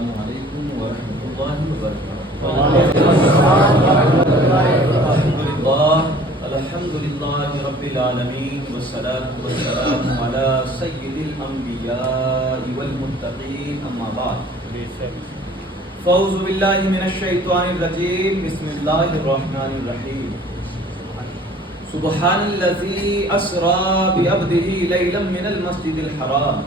السلام علیکم ورحمۃ اللہ وبرکاتہ۔ الحمد للہ رب العالمین والصلاة والسلام علی سید الانبیاء والمتقین، اما بعد فاعوذ باللہ من الشیطان الرجیم، بسم اللہ الرحمن الرحیم۔ سبحان الذی اسری بعبدہ لیلا من المسجد الحرام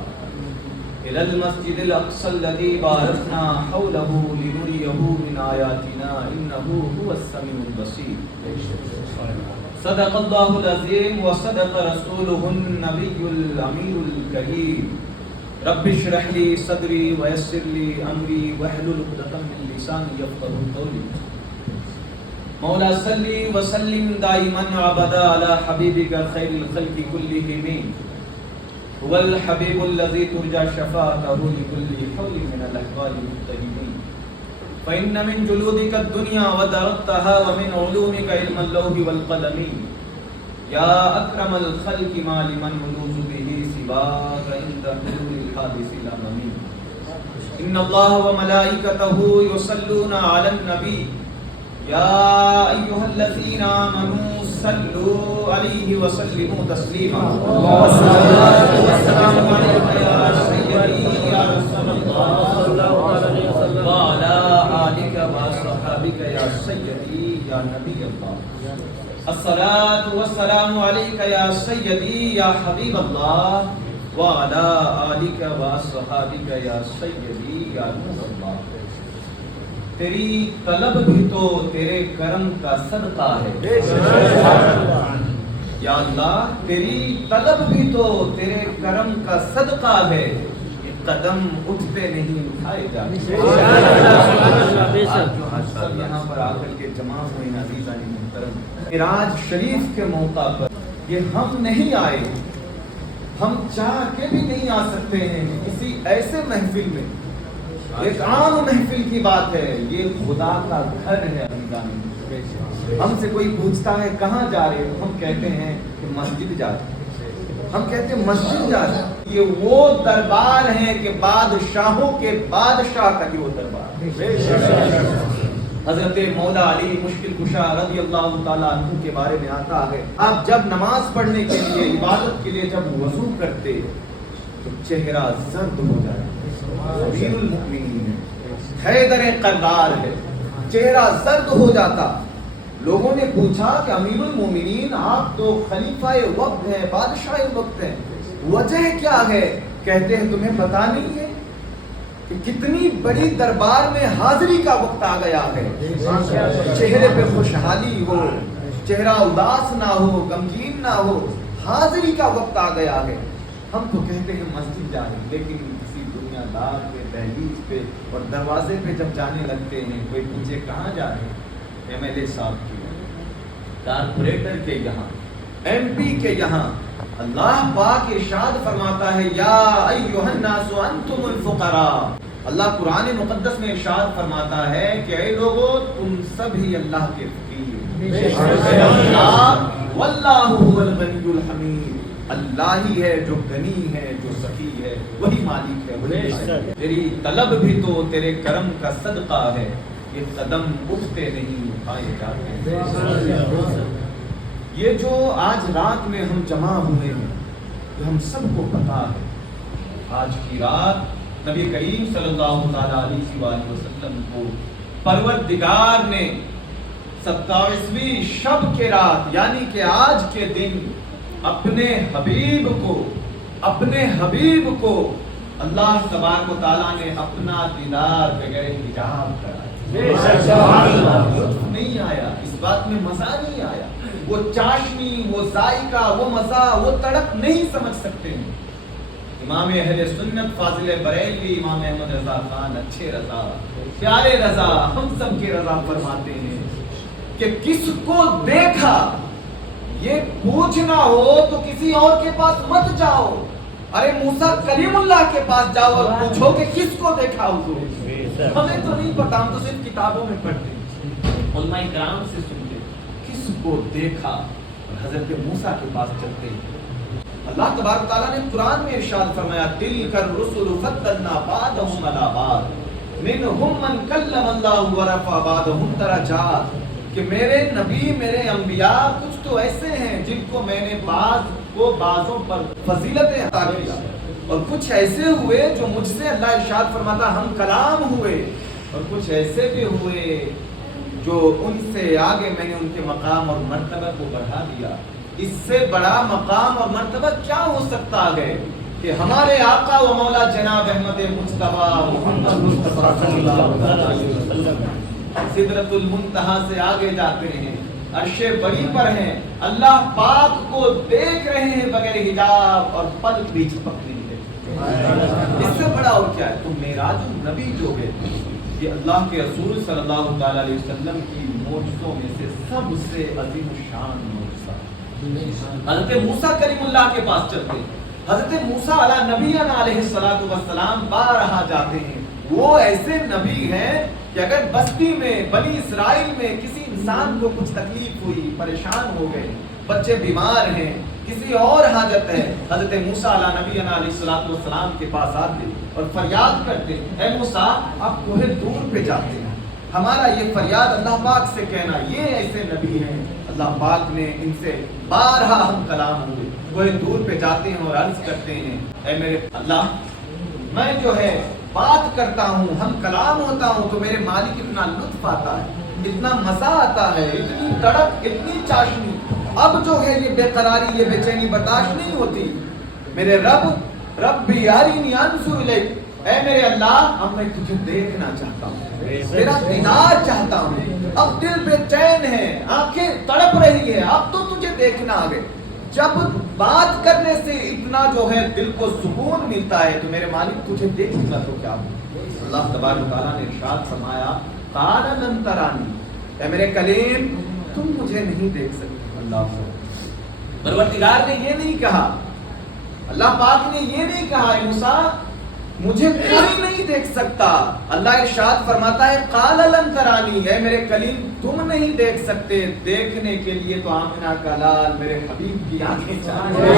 إلى المسجد الأقصى الذي باركنا حوله لنريه من آياتنا إنه هو السميع البصير۔ صدق الله العظيم وصدق رسوله النبي الأمين الكريم۔ رب اشرح لي صدري ويسر لي أمري واحلل عقدة من لساني يفقهوا قولي۔ مولا صل وسلم دائما أبدا على حبيبك خير الخلق كلهم، هو الحبيب الذي ترجى شفاعته لكل حول من الأحوال المتهمين، فإن من جلودك الدنيا ودركتها ومن علومك علم اللوح والقلم، يا أكرم الخلق ما لمن ملوذ به سواك عند حلول الحادث الأممي، إن الله وملائكته يصلون على النبي، يا أيها الذين آمنوا صلوا عليه وسلموا تسليما، والصلاة والسلام عليك يا سيدي يا رسول الله وعلى آلك وصحابك يا سيدي يا نبي الله، الصلاة والسلام عليك يا سيدي يا حبيب الله وعلى آلك وصحابك يا سيدي يا نور الله۔ تیری طلب بھی تو تیرے کرم کا صدقہ ہے یا اللہ، تیری طلب بھی تو تیرے کرم کا صدقہ ہے، یہ قدم اٹھتے نہیں اٹھائے جاتے۔ سب یہاں پر آ کر کے جمع ہوئے عزیزان محترم، معراج شریف کے موقع پر یہ ہم نہیں آئے، ہم چاہ کے بھی نہیں آ سکتے ہیں کسی ایسے محفل میں، ایک عام محفل کی بات ہے، یہ خدا کا گھر ہے۔ ہم سے کوئی پوچھتا ہے کہاں جا رہے ہو، ہم کہتے ہیں کہ مسجد جا رہے ہیں، ہم کہتے ہیں مسجد جا رہے ہیں۔ یہ وہ دربار ہے کہ بادشاہوں کے بادشاہ کا یہ وہ دربار ہے۔ حضرت مولا علی مشکل کشا رضی اللہ تعالیٰ عنہ کے بارے میں آتا ہے، آپ جب نماز پڑھنے کے لیے، عبادت کے لیے جب وضو کرتے تو چہرہ زرد ہو جائے، امیر المؤمنین ہے، حیدر قرار ہے، چہرہ زرد ہو جاتا۔ لوگوں نے پوچھا کہ امیر المؤمنین آپ تو خلیفہ وقت ہیں، بادشاہ وقت ہیں، وجہ کیا ہے؟ کہتے ہیں تمہیں پتہ نہیں ہے کہ کتنی بڑی دربار میں حاضری کا وقت آ گیا ہے، چہرے پہ خوشحالی ہو، چہرہ اداس نہ ہو، غمگین نہ ہو، حاضری کا وقت آ گیا ہے۔ ہم تو کہتے ہیں مسجد جا رہے ہیں، لیکن دار کے دہلیز پہ اور دروازے پہ جب جانے لگتے ہیں، کوئی پوچھے کہاں جا رہے ہیں، ایم ایل اے صاحب کے یہاں، کارپوریٹر کے یہاں، ایم پی کے یہاں، اللہ پاک ارشاد فرماتا ہے یا ایھا الناس انتم الفقراء۔ اللہ قرآن مقدس میں ارشاد فرماتا ہے کہ اے لوگو تم سب ہی اللہ کے فقیر، واللہ هو الغنی الحمید، اللہ ہی ہے جو غنی ہے، جو سخی ہے، وہی مالک ہے، وہی مالک۔ تیری طلب بھی تو تیرے کرم کا صدقہ ہے، یہ قدم اٹھتے نہیں اٹھائے جاتے۔ یہ جو آج رات میں ہم جمع ہوئے ہیں، یہ ہم سب کو پتا ہے، آج کی رات نبی کریم صلی اللہ تعالیٰ علیہ وآلہ وسلم کو پروردگار نے 27ویں شب کے رات یعنی کہ آج کے دن اپنے حبیب کو اللہ تبارک و تعالیٰ نے اپنا دیدار بغیر حجاب کرایا۔ نہیں آیا، اس بات میں مزہ نہیں آیا، وہ چاشنی، وہ ذائقہ، وہ مزہ، وہ تڑپ نہیں سمجھ سکتے ہیں۔ امام اہل سنت فاضل بریلوی امام احمد رضا خان اچھے رضا، پیارے رضا، ہم سب کے رضا فرماتے ہیں کہ کس کو دیکھا یہ پوچھنا ہو تو کسی اور کے پاس مت جاؤ، ارے موسیٰ کلیم اللہ کے پاس جاؤ اور پوچھو کہ کس کو دیکھا حضور۔ ہمیں تو نہیں پتا، ہم تو صرف کتابوں میں پڑھتے ہیں، علماء کرام سے سنتے کس کو دیکھا، اور حضرت موسیٰ کے پاس چلتے ہیں۔ اللہ تبارک تعالیٰ نے قرآن میں ارشاد فرمایا تِلْكَ الرُّسُلُ فَضَّلْنَا بَعْضَهُمْ عَلَىٰ بَعْضٍ، منہم من کلم اللہ ورفع بعضهم درجات، کہ میرے نبی میرے انبیاء کچھ تو ایسے ہیں جن کو میں نے بعض کو بعضوں پر فضیلتیں عطا کیا، اور کچھ ایسے ہوئے جو مجھ سے اللہ ارشاد فرماتا ہم کلام ہوئے، اور کچھ ایسے بھی ہوئے جو ان سے آگے میں نے ان کے مقام اور مرتبہ کو بڑھا دیا۔ اس سے بڑا مقام اور مرتبہ کیا ہو سکتا ہے کہ ہمارے آقا و مولا جناب احمد مصطفیٰ محمد مصطفیٰ صلی اللہ علیہ وسلم سدرۃ المنتہا سے آگے جاتے ہیں، عرش بری پر ہیں، اللہ پاک کو دیکھ رہے ہیں بغیر حجاب اور پلک بھی جھپک نہیں ہے۔ اس سے بڑا اور کیا ہے؟ تو معراج النبی جو ہے یہ اللہ کے رسول صلی اللہ تعالی علیہ وسلم کی معجزوں میں سے سب سے عظیم الشان معجزہ۔ حضرت موسیٰ کلیم اللہ کے پاس چلتے ہیں، حضرت موسیٰ علیہ نبینا علیہ الصلوۃ والسلام بارہا جاتے ہیں، وہ ایسے نبی ہیں کہ اگر بستی میں بنی اسرائیل میں کسی انسان کو کچھ تکلیف ہوئی، پریشان ہو گئے، بچے بیمار ہیں، کسی اور حاجت ہے، حضرت موسیٰ علیہ نبینا علیہ الصلوۃ والسلام کے پاس آتے اور فریاد کرتے، اے موسیٰ آپ کوہ دور پہ جاتے ہیں، ہمارا یہ فریاد اللہ پاک سے کہنا، یہ ایسے نبی ہیں اللہ پاک نے ان سے بارہا ہم کلام ہوئے، وہ دور پہ جاتے ہیں اور عرض کرتے ہیں اے میرے اللہ میں جو ہے بات کرتا ہوں، ہم کلام ہوتا ہوں تو میرے مالک اتنا لطف آتا ہے، اتنا مزہ آتا ہے، اتنی تڑپ، اتنی چاشنی، اب جو ہے یہ بے قراری، یہ بے چینی برداشت نہیں ہوتی، میرے رب بھی یارینی انظر الیک، اے میرے اللہ اب میں تجھے دیکھنا چاہتا ہوں، تیرا دیدار چاہتا ہوں، اب دل بے چین ہے، آنکھیں تڑپ رہی ہے، اب تو تجھے دیکھنا آگے۔ جب بات کرنے سے اتنا جو ہے دل کو سکون ملتا ہے تو میرے مالک تجھے دیکھے گا تو کیا ہو؟ اللہ تبارک و تعالیٰ نے ارشاد فرمایا قال لن ترانی، اے میرے کلیم تم مجھے نہیں دیکھ سکتے۔ اللہ پروردگار نے یہ نہیں کہا، اللہ پاک نے یہ نہیں کہا اے موسیٰ مجھے کوئی نہیں دیکھ سکتا، اللہ ارشاد فرماتا ہے قال لن ترانی، اے میرے کلیم تم نہیں دیکھ سکتے، دیکھنے کے لیے تو آمنہ کا لال میرے حبیب کی آنکھیں چاہیے،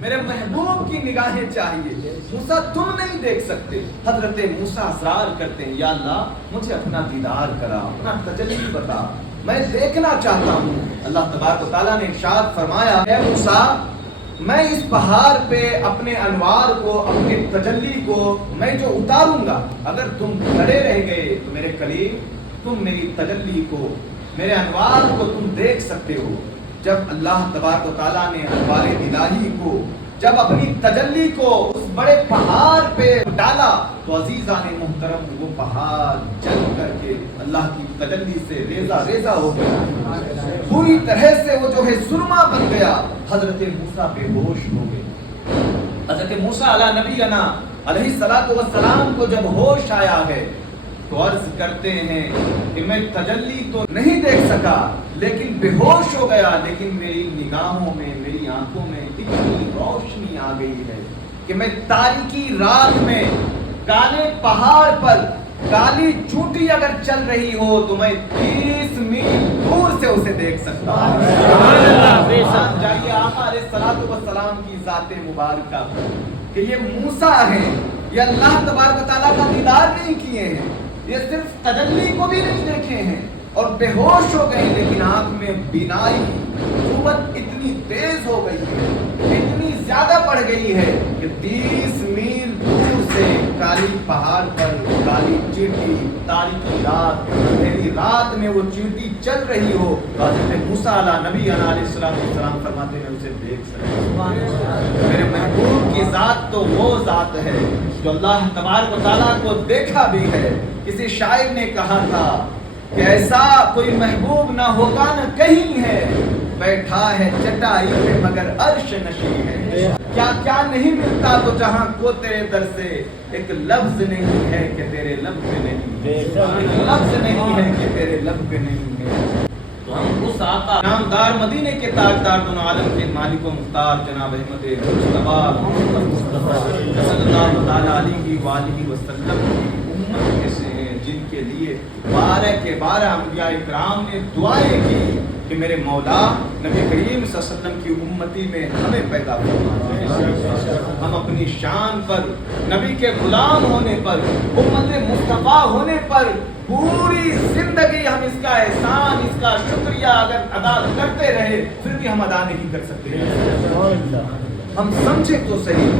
میرے محبوب کی نگاہیں چاہیے، موسیٰ تم نہیں دیکھ سکتے۔ حضرت موسیٰ اصرار کرتے ہیں یا اللہ مجھے اپنا دیدار کرا، اپنا تجلی بتا، میں دیکھنا چاہتا ہوں۔ اللہ تبارک و تعالیٰ نے ارشاد فرمایا اے موسیٰ میں اس پہاڑ پہ اپنے انوار کو، اپنے تجلی کو میں جو اتاروں گا، اگر تم کھڑے رہ گئے تو میرے کلیم تم میری تجلی کو، میرے انوار کو تم دیکھ سکتے ہو۔ جب اللہ تبارک و تعالیٰ نے انوار الہی کو، جب اپنی تجلی کو اس بڑے پہاڑ پہ ڈالا تو عزیزان محترم وہ پہاڑ جل کر کے اللہ کی تجلی سے ریزہ ریزہ ہو گیا، پوری طرح سے وہ جو ہے سرما بن گیا، حضرت موسیٰ بے ہوش ہو گئے۔ حضرت موسیٰ علیہ نبینا علیہ الصلوۃ والسلام کو جب ہوش آیا ہے تو عرض کرتے ہیں کہ میں تجلی تو نہیں دیکھ سکا لیکن بے ہوش ہو گیا، لیکن میری نگاہوں میں، میری آنکھوں میں اتنی روشنی آ گئی ہے کہ میں تاریکی رات میں کالے پہاڑ پر کالی چونٹی اگر چل رہی ہو تو میں 30 میل دور سے اسے دیکھ سکتا ہوں۔ جائیے آقا علیہ الصلوۃ والسلام کی ذات مبارکہ کہ یہ موسیٰ ہیں، یہ اللہ تبارک و تعالیٰ کا دیدار نہیں کیے ہیں، یہ صرف تجلی کو بھی نہیں دیکھے ہیں اور بے ہوش ہو گئے، لیکن آنکھ میں بینائی قوت اتنی تیز ہو گئی ہے، اتنی زیادہ بڑھ گئی ہے کہ 30 میل دور سے کالی پہاڑ پر کالی چیٹی، تاریکی رات، اندھیری رات میں وہ چیٹی چل رہی ہو، حضرت موسیٰ علیہ نبی علیہ السلام فرماتے ہیں اسے دیکھ سکتے۔ میرے محبوب کی ذات تو وہ ذات ہے جو اللہ تبارک و تعالیٰ کو دیکھا بھی ہے۔ کسی شاعر نے کہا تھا کہ ایسا کوئی محبوب نہ ہوگا نہ کہیں ہے، بیٹھا ہے چٹائی پہ مگر عرش نشیں ہے، کیا کیا نہیں ملتا تو جہاں کو تیرے در سے، ایک لفظ نہیں ہے کہ تیرے لب پہ نہیں، ایک لفظ نہیں ہے کہ تیرے لب پہ نہیں ہے۔ تو ہم اس آقا نامدار مدینے کے تاجدار دونوں عالم کے مالک و مختار جناب احمد مصطفیٰ محمد مصطفیٰ صلی اللہ تعالیٰ علیہ وآلہ وسلم کی امت میں سے ہیں جن کے لیے 12 کے 12 انبیاء اکرام نے دعائیں کی کہ میرے مولا نبی کریم صلی اللہ علیہ وسلم کی امتی میں ہمیں پیدا فرما۔ ہم اپنی شان پر، نبی کے غلام ہونے پر، امت مصطفیٰ ہونے پر پوری زندگی ہم اس کا احسان، اس کا شکریہ اگر ادا کرتے رہے پھر بھی ہم ادا نہیں کر سکتے۔ ہم سمجھیں تو صحیح،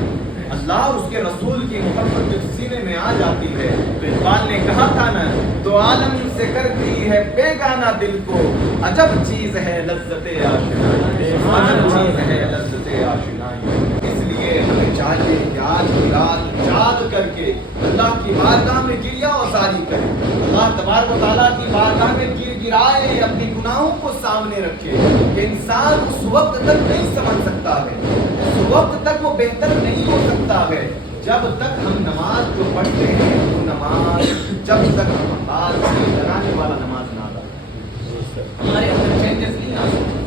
اللہ اور اس کے رسول کی محبت جب سینے میں آ جاتی ہے تو اقبال نے کہا تھا نا، تو عالم سے کرتی ہے بیگانہ دل کو، عجب چیز ہے لذت آشنائی، عجب چیز ہے لذت آشنائی۔ اس لیے ہمیں چاہیے کہ آج کی رات یاد کر کے اللہ کی بارگاہ میں گریہ وزاری کریں، اللہ تبارک و تعالیٰ کی بارگاہ میں گر گرائے، اپنی گناہوں کو سامنے رکھے کہ انسان اس وقت تک نہیں سمجھ سکتا ہے، اس وقت تک وہ بہتر نہیں ہو سکتا ہے جب تک ہم نماز جو پڑھتے ہیں وہ نماز، جب تک ہم ہاتھ سے لگانے والا نماز نہ ادا، ہمارے اندر چینجز نہیں آ سکتے،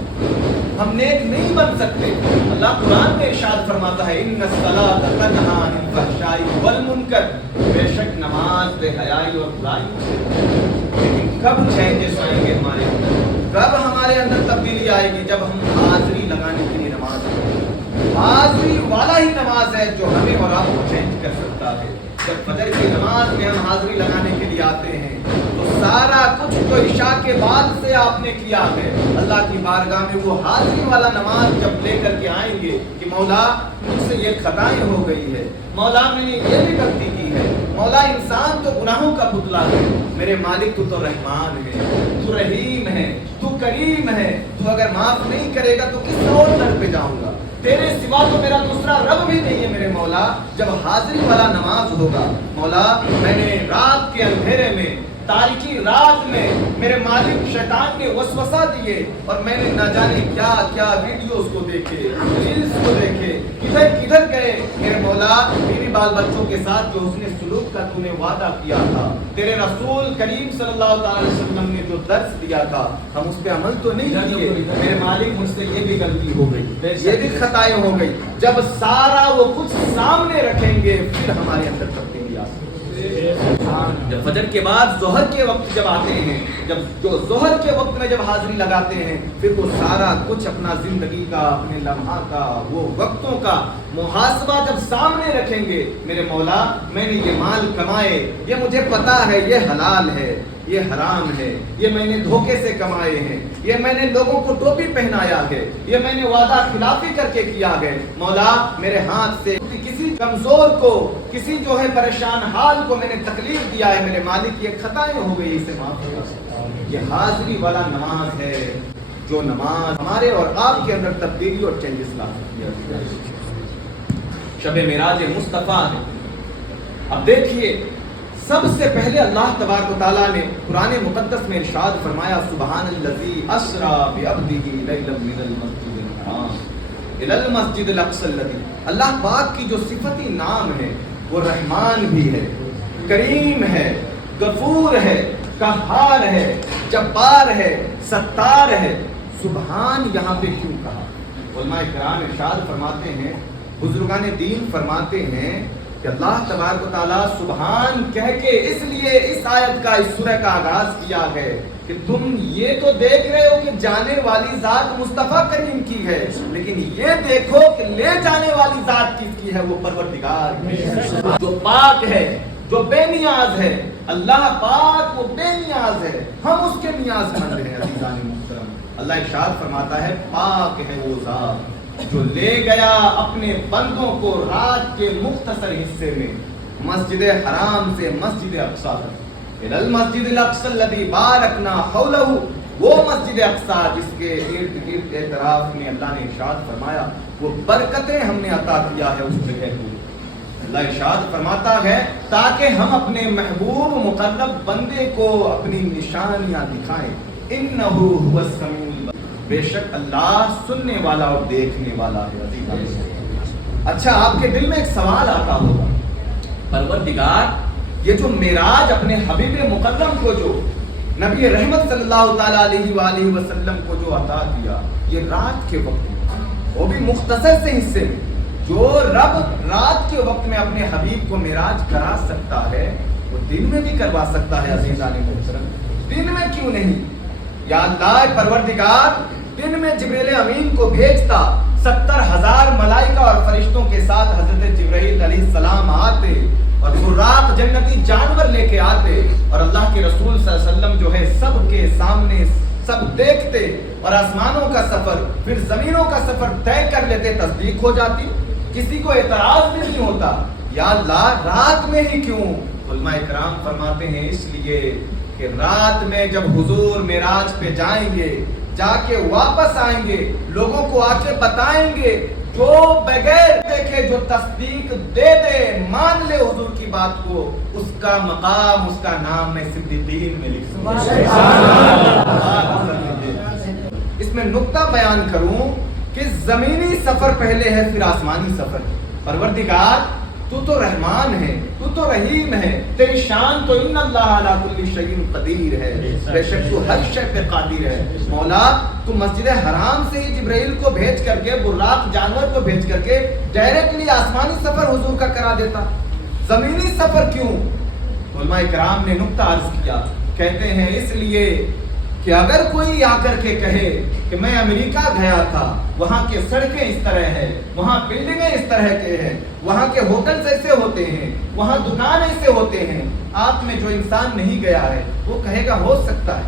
ہم نیک نہیں بن سکتے۔ اللہ قرآن میں ارشاد فرماتا ہے ان الصلاۃ تنہی عن الفحشاء والمنکر، بے شک نماز بے حیائی اور برائی سے۔ لیکن کب چینجز آئیں گے ہمارے اندر، کب ہمارے اندر تبدیلی آئے گی؟ جب ہم حاضری لگانے کے لیے نماز پڑھیں۔ حاضری والا ہی نماز ہے جو ہمیں اور آپ کو چینج کر سکتا ہے۔ جب فجر کی نماز میں ہم حاضری لگانے کے لیے آتے ہیں تو سارا کچھ تو عشاء کے بعد سے آپ نے کیا ہے، اللہ کی بارگاہ میں وہ حاضری والا نماز جب لے کر کے آئیں گے کہ مولا مجھ سے یہ خطائیں ہو گئی ہے، مولا میں نے یہ بھی غلطی کی ہے، مولا انسان تو گناہوں کا پتلا ہے، میرے مالک تو رحمان ہے، تو رحیم ہے، تو کریم ہے، تو اگر معاف نہیں کرے گا تو کس اور در پہ جاؤں گا، تیرے سوا تو میرا دوسرا رب بھی نہیں ہے میرے مولا۔ جب حاضری والا نماز ہوگا، مولا میں نے رات کے اندھیرے میں، تاریکی رات میں میرے مالک شیطان نے وسوسہ دیے اور میں نے نہ جانے کیا کیا ویڈیوز کو دیکھے، ریلز کو دیکھے، کدھر کدھر گئے میرے مولا، میری بال بچوں کے ساتھ جو حسن سلوک کا تو نے وعدہ کیا تھا، تیرے رسول کریم صلی اللہ تعالی وسلم نے جو درس دیا تھا ہم اس پہ عمل تو نہیں کیے، میرے مالک مجھ سے یہ بھی غلطی ہو گئی، یہ بھی خطائیں ہو گئی۔ جب سارا وہ کچھ سامنے رکھیں گے پھر ہمارے اندر تبدیلی آ سکتی ہے۔ جب فجر کے بعد ظہر کے وقت جب آتے ہیں، جب جو ظہر کے وقت میں جب حاضری لگاتے ہیں پھر وہ سارا کچھ اپنا زندگی کا، اپنے لمحہ کا، وہ وقتوں کا محاسبہ جب سامنے رکھیں گے، میرے مولا میں نے یہ مال کمائے، یہ مجھے پتا ہے یہ حلال ہے، یہ حرام ہے، یہ میں نے دھوکے سے کمائے ہیں، یہ میں نے لوگوں کو ٹوپی پہنایا ہے، یہ میں نے وعدہ خلافی کر کے کیا ہے، مولا میرے ہاتھ سے کسی کمزور کو، کسی جو ہے پریشان حال کو میں نے تکلیف دیا ہے، میرے مالک یہ خطائیں ہو گئی، اسے معاف کر۔ یہ حاضری والا نماز ہے جو نماز ہمارے اور آپ کے اندر تبدیلی اور چینجز لا سکتی ہے۔ شب معراج مصطفیٰ ہے۔ اب دیکھیے سب سے پہلے اللہ تبارک و تعالیٰ نے قرآن مقدس میں ارشاد فرمایا سبحان الذی اسری بعبدہ لیلا من المسجد الحرام الی المسجد الاقصی الذی، اللہ پاک کی جو صفتی نام ہے وہ رحمان بھی ہے، کریم ہے، غفور ہے، قہار ہے، جبار ہے، ستار ہے۔ سبحان یہاں پہ کیوں کہا؟ علماء کرام ارشاد فرماتے ہیں، بزرگان دین فرماتے ہیں کہ اللہ تبارک و تعالیٰ سبحان کہہ کے اس لیے اس آیت کا، اس سورہ کا آغاز کیا ہے کہ تم یہ تو دیکھ رہے ہو کہ جانے والی ذات مصطفیٰ کریم کی ہے، لیکن یہ دیکھو کہ لے جانے والی ذات کس کی ہے، وہ پروردگار کی ہے، جو پاک ہے، جو بے نیاز ہے۔ اللہ پاک وہ بے نیاز ہے، ہم اس کے نیاز مند ہیں۔ عزیزان محترم، اللہ ارشاد فرماتا ہے پاک ہے وہ ذات جو لے گیا اپنے بندوں کو رات کے مختصر حصے میں مسجد حرام سے مسجد اقصی تک، الی المسجد الاقصی الذی بارکنا حولہ، وہ مسجد اقصی جس کے ارد گرد اطراف میں اللہ نے ارشاد فرمایا وہ برکتیں ہم نے عطا کیا ہے اس جگہ کو۔ اللہ ارشاد فرماتا ہے تاکہ ہم اپنے محبوب مقرب بندے کو اپنی نشانیاں دکھائیں، انہ هو السمیع البصیر، بے شک اللہ سننے والا اور دیکھنے والا ہے۔ اچھا آپ کے دل میں ایک سوال آتا ہوگا، پروردگار یہ جو معراج اپنے حبیب مکرم کو جو نبی رحمت صلی اللہ تعالی علیہ وآلہ وسلم کو جو عطا کیا، یہ رات کے وقت میں، وہ بھی مختصر سے حصے میں، جو رب رات کے وقت میں اپنے حبیب کو معراج کرا سکتا ہے وہ دن میں بھی کروا سکتا ہے۔ عزیزان محترم، دن میں کیوں نہیں؟ یا اللہ پروردگار دن میں جبریل امین کو بھیجتا، 70,000 ملائکہ اور فرشتوں کے ساتھ حضرت جبرائیل علیہ السلام آتے اور برات جنتی جانور لے کے آتے، اور اللہ کے رسول صلی اللہ علیہ وسلم جو ہے سب کے سامنے سب دیکھتے، اور آسمانوں کا سفر پھر زمینوں کا سفر طے کر لیتے، تصدیق ہو جاتی، کسی کو اعتراض بھی نہیں ہوتا۔ یا اللہ رات میں ہی کیوں؟ علماء کرام فرماتے ہیں اس لیے کہ رات میں جب حضور معراج پہ جائیں گے، جا کے واپس آئیں گے، لوگوں کو آ کے بتائیں گے، جو بغیر دیکھے جو تصدیق دے دے، مان لے حضور کی بات کو، اس کا مقام، اس کا نام میں صدیقین میں لکھ دوں۔ اس میں نقطہ بیان کروں کہ زمینی سفر پہلے ہے پھر آسمانی سفر۔ پروردگار تو تو رحمان ہے، تو تو رحیم ہے، تیری شان تو ان اللہ علی کل شیء قدیر ہے، بے شک تو ہر شے پہ قادر ہے۔ مولا تو مسجد حرام سے ہی جبرائیل کو بھیج کر کے، براق جانور کو بھیج کر کے ڈائریکٹلی آسمانی سفر حضور کا کرا دیتا، زمینی سفر کیوں؟ علماء کرام نے نقطہ عرض کیا، کہتے ہیں اس لیے کہ اگر کوئی آ کر کے کہے کہ میں امریکہ گیا تھا، وہاں کے سڑکیں اس طرح ہے، وہاں بلڈنگیں اس طرح کے ہیں، وہاں کے ہوٹلز ایسے ہوتے ہیں، وہاں دکان ایسے ہوتے ہیں، آپ میں جو انسان نہیں گیا ہے وہ کہے گا ہو سکتا ہے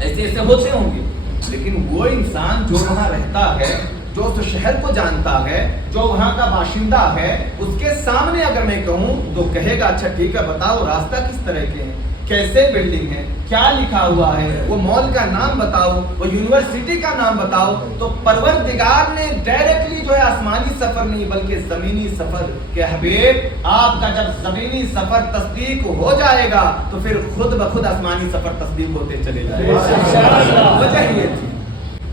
ایسے ایسے ہوتے ہوں گے، لیکن وہ انسان جو وہاں رہتا ہے، جو اس شہر کو جانتا ہے، جو وہاں کا باشندہ ہے، اس کے سامنے اگر میں کہوں تو کہے گا اچھا ٹھیک ہے بتاؤ راستہ کس طرح کے ہیں، کیسے بلڈنگ ہے، کیا لکھا ہوا ہے، وہ مال کا نام بتاؤ، وہ یونیورسٹی کا نام بتاؤ۔ تو پروردگار نے ڈائریکٹلی جو ہے آسمانی سفر نہیں بلکہ زمینی سفر، کہ حبیب آپ کا جب زمینی سفر تصدیق ہو جائے گا تو پھر خود بخود آسمانی سفر تصدیق ہوتے چلے جائے گا۔ وجہ یہ تھی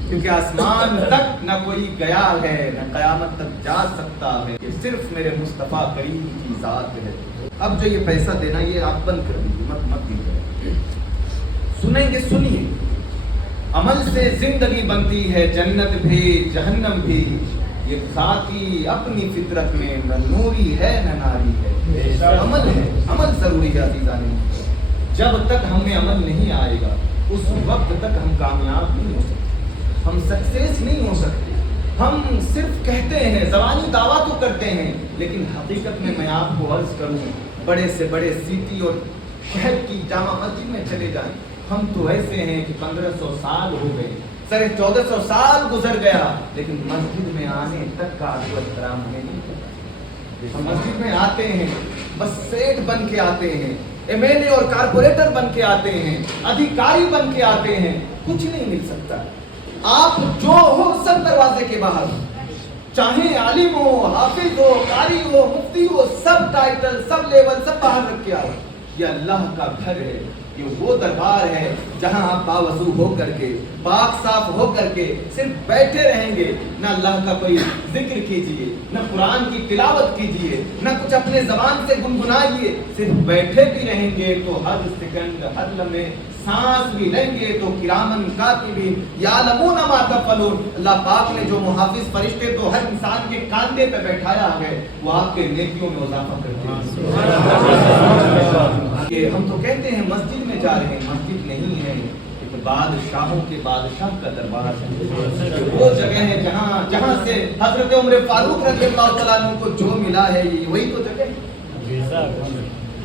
کیونکہ آسمان تک نہ کوئی گیا ہے، نہ قیامت تک جا سکتا ہے، یہ صرف میرے مصطفیٰ کریم کی ذات ہے۔ اب جو یہ پیسہ دینا یہ آپ بند کر دیجیے، مت دیجیے، سنیں گے سنیے۔ عمل سے زندگی بنتی ہے جنت بھی جہنم بھی، یہ ذاتی اپنی فطرت میں نہ نوری ہے نہ ناری ہے۔ عمل ہے، عمل ضروری ہے عزیزان، جب تک ہمیں عمل نہیں آئے گا اس وقت تک ہم کامیاب نہیں ہو سکتے، ہم سکسیس نہیں ہو سکتے۔ ہم صرف کہتے ہیں، زبانی دعویٰ تو کرتے ہیں، لیکن حقیقت میں آپ کو عرض کروں، بڑے سے بڑے سٹی اور شہر کی جامع مسجد میں چلے جائیں، ہم تو ایسے ہیں کہ 1500 سال ہو گئے، 1450 سال گزر گیا، لیکن مسجد میں آنے تک کا ادب و احترام ہمیں نہیں پتا۔ ہم مسجد میں آتے ہیں بس سیٹ بن کے آتے ہیں، ایم ایل اے اور کارپوریٹر بن کے آتے ہیں، ادھیکاری بن کے آتے ہیں، کچھ نہیں مل سکتا۔ آپ جو ہو سب دروازے کے باہر، چاہے عالم ہو، حافظ ہو، قاری ہو، مفتی ہو، سب ٹائٹل، سب لیول، سب باہر رکھ کے آؤ۔ یہ اللہ کا گھر ہے، یہ وہ دربار ہے جہاں آپ باوضو ہو کر کے، پاک صاف ہو کر کے صرف بیٹھے رہیں گے، نہ اللہ کا کوئی ذکر کیجئے، نہ قرآن کی تلاوت کیجئے، نہ کچھ اپنے زبان سے گنگنائیے، صرف بیٹھے بھی رہیں گے تو ہر سیکنڈ ہر لمحے سانس بھی لیں گے تو کرامن کاتبین یعلمون ما تفعلون، اللہ پاک نے جو محافظ فرشتے تو ہر انسان کے کاندھے پہ بیٹھایا ہے وہ آپ کے نیکیوں میں اضافہ کرتے ہیں۔ ہم تو کہتے ہیں مسجد میں جا رہے ہیں، مسجد نہیں ہے، ایک بادشاہوں کے بادشاہ کا دربار ہے، وہ جگہ ہے جہاں سے حضرت عمر فاروق رضی اللہ تعالیٰ عنہ کو جو ملا ہے وہی تو جگہ ہے۔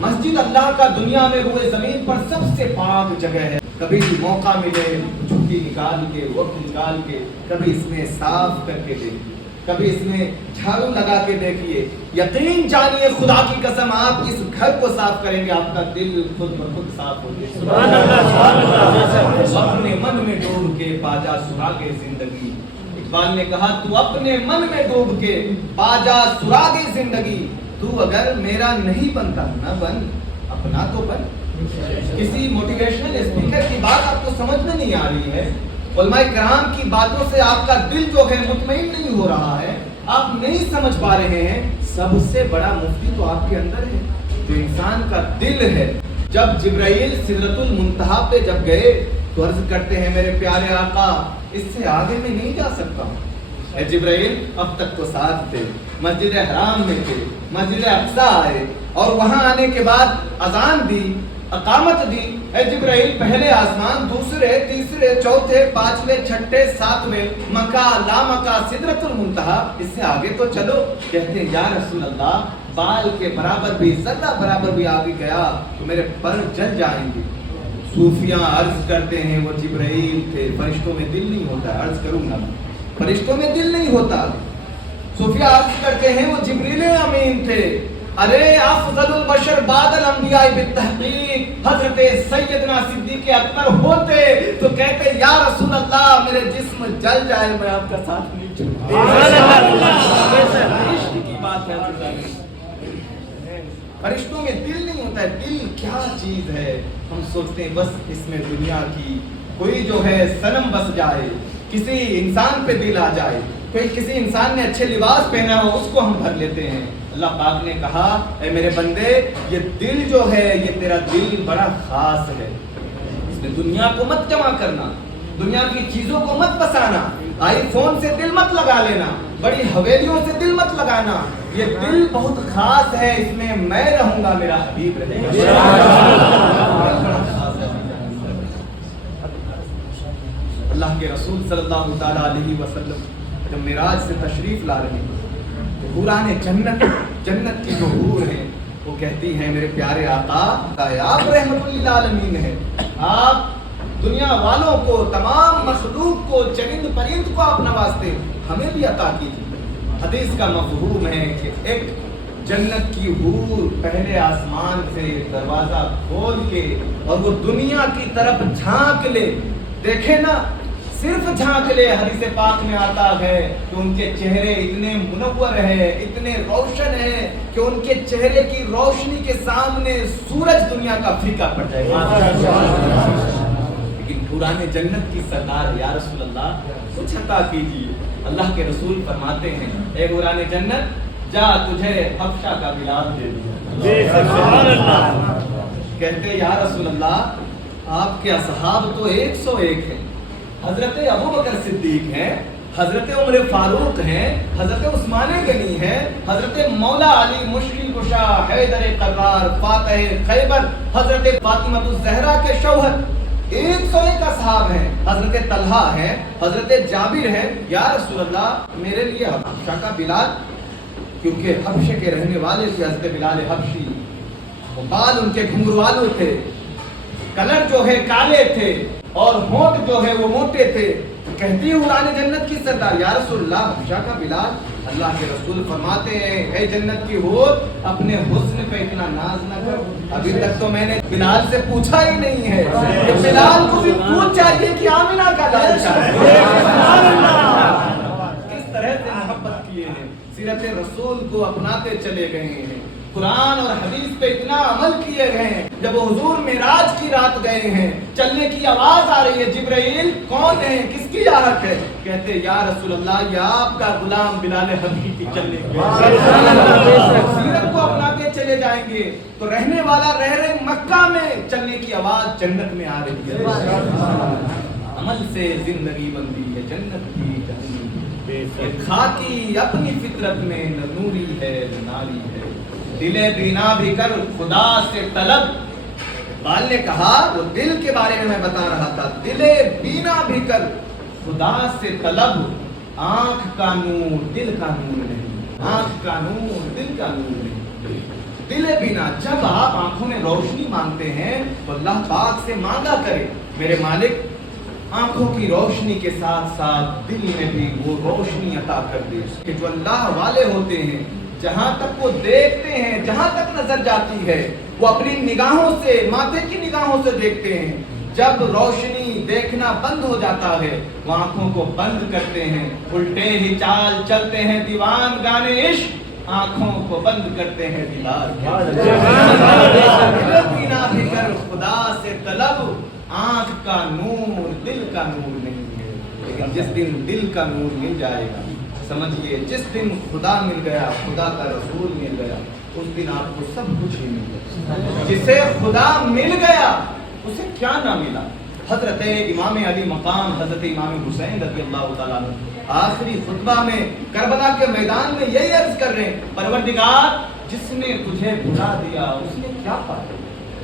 مسجد اللہ کا دنیا میں ہوئے زمین پر سب سے پاک جگہ ہے۔ کبھی بھی موقع ملے چھٹی نکال کے، وقت نکال کے کبھی اس میں صاف کر کے دیکھیے، کبھی اس میں جھاڑو لگا کے دیکھیے، یقین جانیے خدا کی قسم آپ اس گھر کو صاف کریں گے آپ کا دل خود بخود صاف ہو جائے۔ سبحان اللہ۔ اپنے من میں ڈوب کے پاجا سراغ زندگی، اقبال نے کہا تو اپنے من میں ڈوب کے پاجا سراغ زندگی، تو اگر میرا نہیں بنتا نہ بن، اپنا تو بن۔ کسی موٹیویشنل اسپیکر کی بات آپ کو سمجھ میں نہیں آ رہی ہے، علماء کرام کی باتوں سے آپ کا دل جو ہے مطمئن نہیں ہو رہا ہے، آپ نہیں سمجھ پا رہے ہیں، سب سے بڑا مفتی تو آپ کے اندر ہے جو انسان کا دل ہے۔ جب جبرائیل سدرۃ المنتہا پہ جب گئے تو عرض کرتے ہیں میرے پیارے آقا اس سے آگے میں نہیں جا سکتا ہوں۔ اے جبرائیل اب تک تو ساتھ تھے، مسجد حرام میں تھے، مسجد اقصیٰ آئے اور وہاں آنے کے بعد اذان دی، اقامت دی، اے جبرائیل پہلے آسمان، دوسرے، تیسرے، چوتھے، پانچویں، چھٹے، ساتویں، مکہ لا مکہ سدرۃ المنتہا، اس سے آگے تو چلو۔ کہتے ہیں یا رسول اللہ بال کے برابر بھی، ذرہ برابر بھی آگے گیا تو میرے پر جل جائیں گے۔ صوفیاء عرض کرتے ہیں وہ جبرائیل تھے، فرشتوں میں دل نہیں ہوتا، عرض کروں گا فرشتوں میں دل نہیں ہوتا۔ صوفیاء عرض کرتے ہیں وہ جبریل امین تھے۔ ارے افضل البشر بعد الانبیاء بالتحقیق حضرت سیدنا صدیق اکبر ہوتے تو کہتے یا رسول اللہ میرے جسم جل جائے میں آپ کا ساتھ نہیں چھوڑوں۔ عشق کی بات ہے، فرشتوں میں دل نہیں ہوتا ہے۔ دل کیا چیز ہے؟ ہم سوچتے ہیں بس اس میں دنیا کی کوئی جو ہے صنم بس جائے، کسی انسان پہ دل آ جائے، کوئی کسی انسان نے اچھے لباس پہنا ہو اس کو ہم بھر لیتے ہیں۔ اللہ پاک نے کہا اے میرے بندے یہ دل جو ہے یہ تیرا دل بڑا خاص ہے، اس میں دنیا کو مت جمع کرنا، دنیا کی چیزوں کو مت بسانا، آئی فون سے دل مت لگا لینا، بڑی حویلیوں سے دل مت لگانا، یہ دل بہت خاص ہے، اس میں میں رہوں گا میرا حبیب رہے گا۔ اللہ کے رسول صلی اللہ تعالیٰ علیہ وسلم جب معراج سے تشریف لا رہے ہیں تو حوران جنت کی جو حور ہیں وہ کہتی ہیں میرے پیارے آقا آپ رحمت للعالمین ہیں، آپ دنیا والوں کو تمام مخلوق کو چرند پرند کو آپ نوازتے، ہمیں بھی عطا کیجیے۔ حدیث کا مفہوم ہے کہ ایک جنت کی حور پہلے آسمان سے دروازہ کھول کے اور وہ دنیا کی طرف جھانک لے، دیکھے نا صرف جھانک لے، حدیث پاک میں آتا ہے کہ ان کے چہرے اتنے منور ہیں، اتنے روشن ہیں کہ ان کے چہرے کی روشنی کے سامنے سورج دنیا کا پھیکا پڑ جائے گا۔ لیکن حوران جنت کی سردار یا رسول اللہ کچھ عطا کیجیے۔ اللہ کے رسول فرماتے ہیں اے حوران جنت جا تجھے حبشہ کا بلال دے دیا۔ کہتے یا رسول اللہ آپ کے اصحاب تو 101 ہیں، حضرت ابوبکر صدیق ہیں، حضرت عمر فاروق ہیں، حضرت عثمان غنی ہیں، حضرت مولا علی مشکل کشا حیدر قرار فاتح خیبر، حضرت فاطمہ الزہرا کے شوہر 101 اصحاب ہیں، حضرت طلحہ ہیں، حضرت جابر ہیں۔ یا رسول اللہ میرے لیے حبشہ کا بلال، کیونکہ حبشے کے رہنے والے تھے حضرت بلال حبشی، بال ان کے گھنگروالو تھے، کلر جو ہے کالے تھے اور ہونٹ جو ہے وہ موٹے تھے۔ کہتی حوران جنت کی سردار یا رسول اللہ حبشہ کا بلال۔ اللہ کے رسول فرماتے ہیں اے جنت کی حور اپنے حسن پہ اتنا ناز نہ کر، ابھی تک تو میں نے بلال سے پوچھا ہی نہیں ہے، بلال کو بھی پوچھ چاہیے کہ آمنہ کا لال ہے، کس طرح سے محبت کیے ہیں، سیرت رسول کو اپناتے چلے گئے ہیں، قرآن اور حدیث پہ اتنا عمل کیے گئے ہیں۔ جب وہ حضور معراج کی رات گئے ہیں، چلنے کی آواز آ رہی ہے، جبرائیل کون ہے، کس کی آہٹ ہے؟ کہتے یا رسول اللہ یہ آپ کا غلام بلال حبشی کی چلنے کی سیرت کو اپناتے چلے جائیں گے تو رہنے والا رہ رہے مکہ میں، چلنے کی آواز جنت میں آ رہی ہے۔ عمل سے زندگی بندی ہے جنت کی جہنم، خاکی اپنی فطرت میں نہ نوری ہے نہ ناری ہے، دل بینا بھی کر خدا سے طلب۔ بال نے کہا وہ دل کے بارے میں بتا رہا تھا، دل بینا بھی کر خدا سے طلب، آنکھ کا نور دل کا نور نہیں، آنکھ کا نور دل کا نور نہیں، دل بینا۔ جب آپ آنکھوں میں روشنی مانگتے ہیں تو اللہ پاک سے مانگا کرے میرے مالک آنکھوں کی روشنی کے ساتھ ساتھ دل میں بھی وہ روشنی عطا کر دے کہ جو اللہ والے ہوتے ہیں جہاں تک وہ دیکھتے ہیں، جہاں تک نظر جاتی ہے وہ اپنی نگاہوں سے، ماتھے کی نگاہوں سے دیکھتے ہیں، جب روشنی دیکھنا بند ہو جاتا ہے وہ آنکھوں کو بند کرتے ہیں، الٹے ہی چال چلتے ہیں دیوان گانے عشق، آنکھوں کو بند کرتے ہیں دیدار بھی کر خدا سے طلب، آنکھ کا نور دل کا نور نہیں ہے، لیکن جس دن دل کا نور مل جائے گا سمجھئے جس دن خدا مل گیا، خدا کا رسول مل گیا، اس دن آپ کو سب کچھ ہی مل گیا۔ جسے خدا مل گیا اسے کیا نہ ملا۔ حضرت امام علی مقام حضرت امام حسین رضی اللہ تعالیٰ عنہ آخری خطبہ میں کربلا کے میدان میں یہی عرض کر رہے ہیں پروردگار جس نے تجھے بھلا دیا اس نے کیا پایا،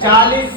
40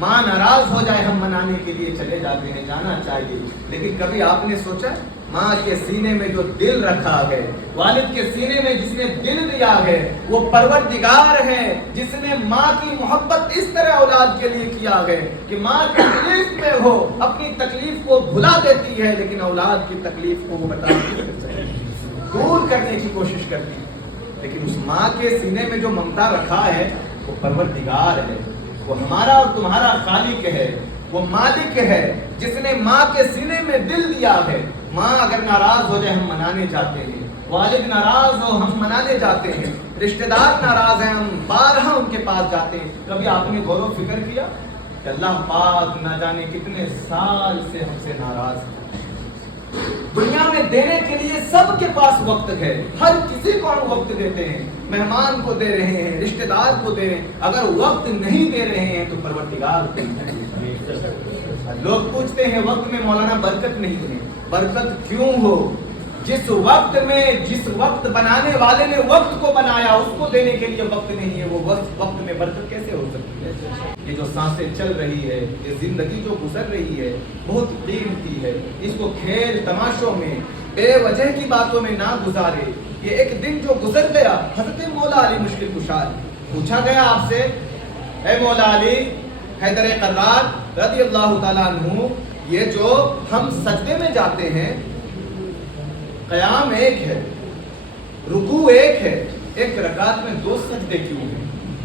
ماں ناراض ہو جائے ہم منانے کے لیے چلے جاتے ہیں، جانا چاہیے، لیکن کبھی آپ نے سوچا ماں کے سینے میں جو دل رکھا ہے، والد کے سینے میں جس نے دل دیا ہے، وہ پروردگار ہے جس نے ماں کی محبت اس طرح اولاد کے لیے کیا ہے کہ ماں تکلیف میں ہو اپنی تکلیف کو بھلا دیتی ہے، لیکن اولاد کی تکلیف کو وہ دور کرنے کی کوشش کرتی ہے، لیکن اس ماں کے سینے میں جو ممتا رکھا ہے وہ پروردگار ہے، وہ ہمارا اور تمہارا خالق ہے، وہ مالک ہے جس نے ماں کے سینے میں دل دیا ہے۔ ماں اگر ناراض ہو جائے ہم منانے جاتے ہیں، والد ناراض ہو ہم منانے جاتے ہیں، رشتہ دار ناراض ہیں ہم بارہا ان کے پاس جاتے ہیں۔ کبھی آپ نے غور و فکر کیا کہ اللہ پاک نہ جانے کتنے سال سے ہم سے ناراض ہے؟ دنیا میں دینے کے لیے سب کے پاس وقت ہے، ہر کسی کو ہم وقت دیتے ہیں، مہمان کو دے رہے ہیں، رشتہ دار کو دے رہے ہیں، اگر وقت نہیں دے رہے ہیں تو پروردگار کو لوگ پوچھتے ہیں وقت میں مولانا برکت نہیں ہے، برکت کیوں ہو؟ جس وقت بنانے والے نے وقت کو بنایا اس کو دینے کے لیے وقت نہیں ہے، وہ وقت میں برکت کیسے ہو سکتی ہے؟ یہ جو سانسیں چل رہی ہے، یہ زندگی جو گزر رہی ہے بہت قیمتی ہے، اس کو کھیل تماشوں میں بے وجہ کی باتوں میں نہ گزارے۔ یہ ایک دن جو گزر گیا، حضرت مولا علی مشکل کشا پوچھا گیا آپ سے، اے مولا علی حیدر قرار رضی اللہ تعالیٰ عنہ، یہ جو ہم سجدے میں جاتے ہیں، قیام ایک ہے، رکوع ایک ہے، ایک رکعت میں 2 سجدے کیوں ہیں؟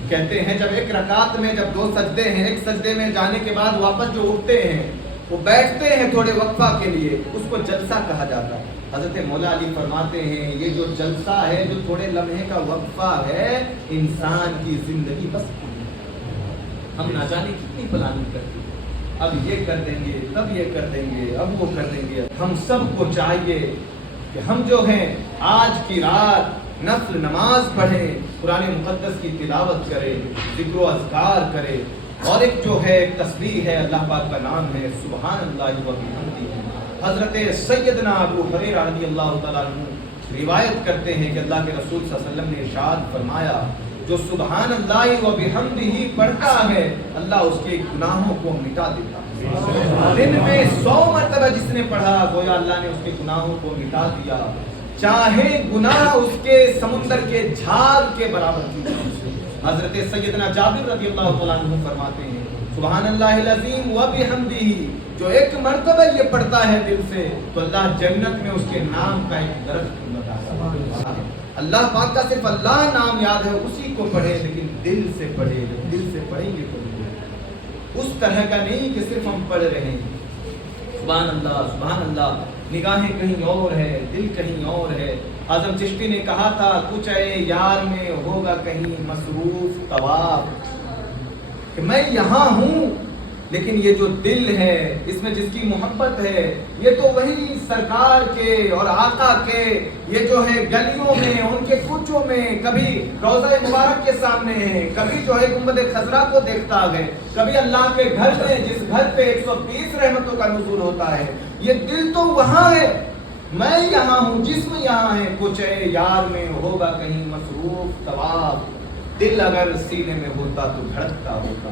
کہتے ہیں جب ایک رکعت میں جب 2 سجدے ہیں، ایک سجدے میں جانے کے بعد واپس جو اٹھتے ہیں وہ بیٹھتے ہیں تھوڑے وقفہ کے لیے، اس کو جلسہ کہا جاتا ہے۔ حضرت مولا علی فرماتے ہیں یہ جو جلسہ ہے، جو تھوڑے لمحے کا وقفہ ہے، انسان کی زندگی بس ہم نہ جانے کتنی پلاننگ کرتے ہیں، اب یہ کر دیں گے، تب یہ کر دیں گے، اب وہ کر دیں گے۔ ہم سب کو چاہیے کہ ہم جو ہیں آج کی رات نفل نماز پڑھیں، قرآن مقدس کی تلاوت کریں، ذکر و اذکار کریں، اور ایک جو ہے ایک تسبیح ہے، اللہ پاک کا نام ہے سبحان اللہ و بحمدہ۔ حضرت سیدنا ابو ہریرہ رضی اللہ تعالیٰ عنہ روایت کرتے ہیں کہ اللہ کے رسول صلی اللہ علیہ وسلم نے ارشاد فرمایا جو سبحان اللہ و بحمدہ پڑھتا ہے اللہ اس کے گناہوں کو مٹا دیتا ہے۔ دن میں 100 مرتبہ جس نے پڑھا گویا اللہ نے اس کے گناہوں کو مٹا دیا، چاہے گناہ اس کے سمندر کے جھاگ کے برابر کی۔ حضرت سیدنا جابر رضی اللہ تعالیٰ عنہ فرماتے ہیں سبحان اللہ العظیم و بحمدہ، جو ایک مرتبہ یہ پڑھتا ہے دل سے تو اللہ جنت میں اس کے نام کا ایک درخت لگاتا ہے۔ اللہ پاک کا صرف اللہ نام یاد ہے اسی کو پڑھے، لیکن دل سے پڑھے، دل سے پڑھیں گے تو اس طرح کا نہیں کہ صرف ہم پڑھ رہے ہیں سبحان اللہ، نگاہیں کہیں اور ہے، دل کہیں اور ہے۔ اعظم چشتی نے کہا تھا کچھ اے یار میں ہوگا کہیں مصروف طواف، کہ میں یہاں ہوں لیکن یہ جو دل ہے اس میں جس کی محبت ہے یہ تو وہی سرکار کے اور آقا کے، یہ جو ہے گلیوں میں ان کے کوچوں میں، کبھی روضہ مبارک کے سامنے ہے، کبھی جو ہے گنبد خضرا کو دیکھتا ہے، کبھی اللہ کے گھر میں جس گھر پہ 120 رحمتوں کا نزول ہوتا ہے، یہ دل تو وہاں ہے، میں یہاں ہوں، جسم یہاں ہے، کچھ ہے یار میں ہوگا کہیں مصروف طواف۔ دل اگر سینے میں ہوتا تو دھڑکتا ہوتا،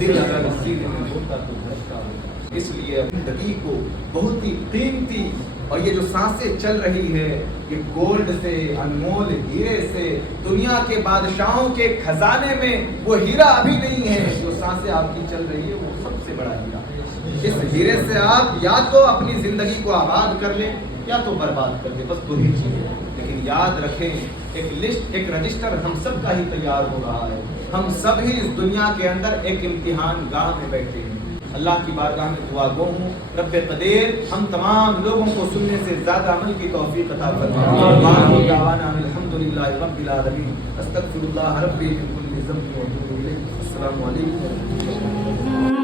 دل اگر سینے میں ہوتا تو دھڑکتا ہوتا۔ اس لیے زندگی کو بہت ہی قیمتی، اور یہ جو سانسیں چل رہی ہے یہ گولڈ سے، انمول ہیرے سے، دنیا کے بادشاہوں کے خزانے میں وہ ہیرا ابھی نہیں ہے، جو سانسیں آپ کی چل رہی ہے وہ سب سے بڑا ہیرا۔ اس ہیرے سے آپ یا تو اپنی زندگی کو آباد کر لیں یا تو برباد کر دیں، بس 2 ہی چیزیں۔ لیکن یاد رکھیں ایک لسٹ، ایک رجسٹر ہم سب کا ہی تیار ہو رہا ہے، ہم سب ہی اس دنیا کے اندر ایک امتحان گاہ میں بیٹھے ہیں۔ اللہ کی بارگاہ میں دعا گو ہوں رب قدیر ہم تمام لوگوں کو سننے سے زیادہ عمل کی توفیق عطا فرمائے۔ دعوانا الحمدللہ رب العالمین، استغفر اللہ ربی من کل ذنب و اتوب الیہ۔ السلام علیکم۔